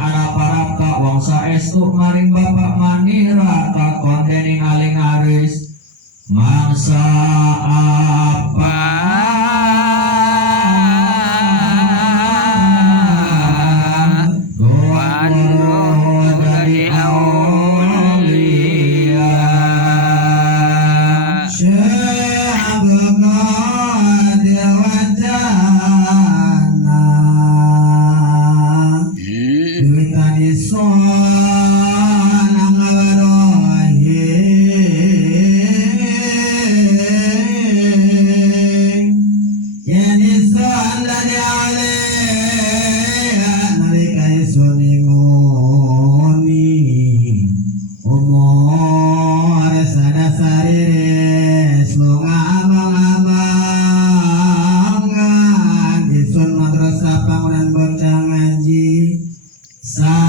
arap-arap ka wong saestu maring Bapak Manira ka kondening aling aris mangsa apa dari aulia syabna dewajana duitani sonang awarohi yani son dari alea narika isoni ngoni umur sadasarire slunga abang-abangan isun madrasah bangunan bocah ngaji sa